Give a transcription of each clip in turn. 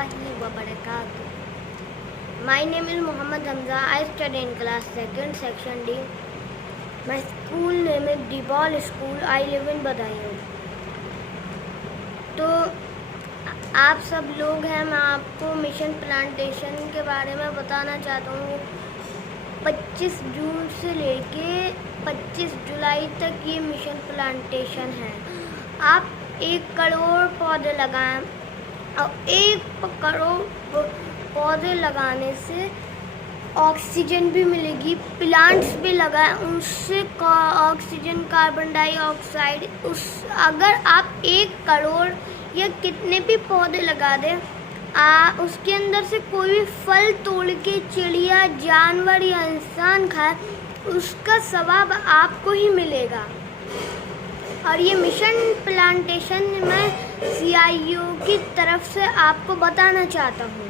warahmatullahi wabarakatuh. My name is Muhammad Hamza. I study in class 2nd, section D. My school name is Dibal School. I live in Badaun. तो आप सब लोग हैं, मैं आपको mission plantation के बारे में बताना चाहता हूँ। 25 जून से लेके 25 जुलाई तक ये मिशन प्लांटेशन है। आप 1 करोड़ पौधे लगाएं और 1 करोड़ पौधे लगाने से ऑक्सीजन भी मिलेगी। प्लांट्स भी लगाएं, उससे ऑक्सीजन, कार्बन डाइऑक्साइड, अगर आप 1 करोड़ या कितने भी पौधे लगा दें, उसके अंदर से कोई भी फल तोड़ के चिड़िया, जानवर या इंसान खाए, उसका सवाब आपको ही मिलेगा। और ये मिशन प्लांटेशन मैं CIO की तरफ से आपको बताना चाहता हूँ।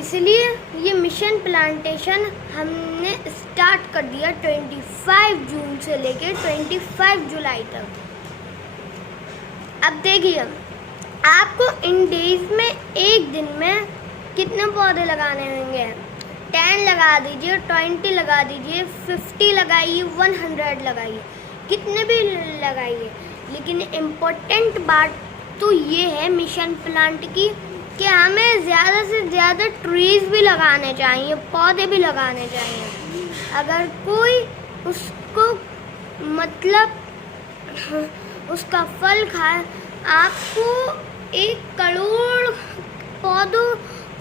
इसलिए ये मिशन प्लांटेशन हमने स्टार्ट कर दिया 25 जून से लेकर 25 जुलाई तक। अब देखिए, आपको इन डेज में एक दिन में कितने पौधे लगाने होंगे। 10 लगा दीजिए, 20 लगा दीजिए, 50 लगाइए, 100 लगाइए, कितने भी लगाइए। लेकिन इम्पोर्टेंट बात तो ये है मिशन प्लांट की कि हमें ज़्यादा से ज़्यादा ट्रीज़ भी लगाने चाहिए, पौधे भी लगाने चाहिए। अगर कोई उसको मतलब उसका फल खाए, आपको 1 करोड़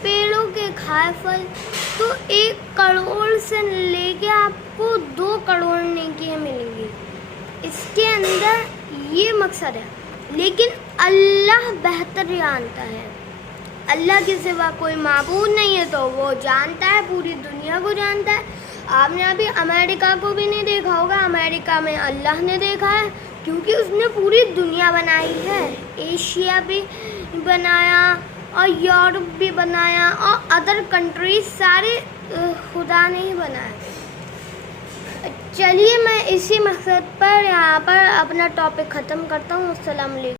पेड़ों के खाए फल, तो 1 करोड़ से लेके आपको 2 करोड़ नेकियां मिलेंगी। इसके अंदर ये मकसद है। लेकिन अल्लाह बेहतर जानता है। अल्लाह के सिवा कोई माबूद नहीं है, तो वो जानता है, पूरी दुनिया को जानता है। आपने अभी अमेरिका को भी नहीं देखा होगा, अमेरिका में अल्लाह ने देखा है, क्योंकि उसने पूरी दुनिया बनाई है। एशिया भी बनाया और यूरोप भी बनाया और अदर कंट्रीज सारे खुदा ने ही बनाया। चलिए, मैं इसी मकसद पर यहाँ पर अपना टॉपिक ख़त्म करता हूँ। अस्सलाम वालेकुम।